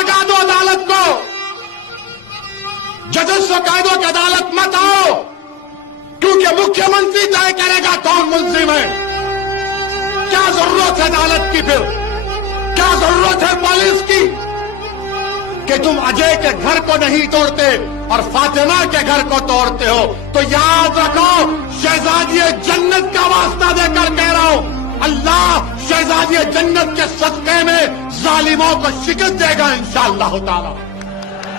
लगा दो अदालत को, जजेस को कह दो कि अदालत मत आओ, क्योंकि मुख्यमंत्री तय करेगा कौन मुल्जिम है। क्या जरूरत है अदालत की? फिर क्या जरूरत है पुलिस की कि तुम अजय के घर को नहीं तोड़ते और फातिमा के घर को तोड़ते हो? तो याद रखो, शहजादी जन्नत का वास्ता देकर कह रहा हूं, अल्लाह शहजादी जन्नत के सदक़े में जालिमों को शिकस्त देगा इंशाअल्लाह ताला।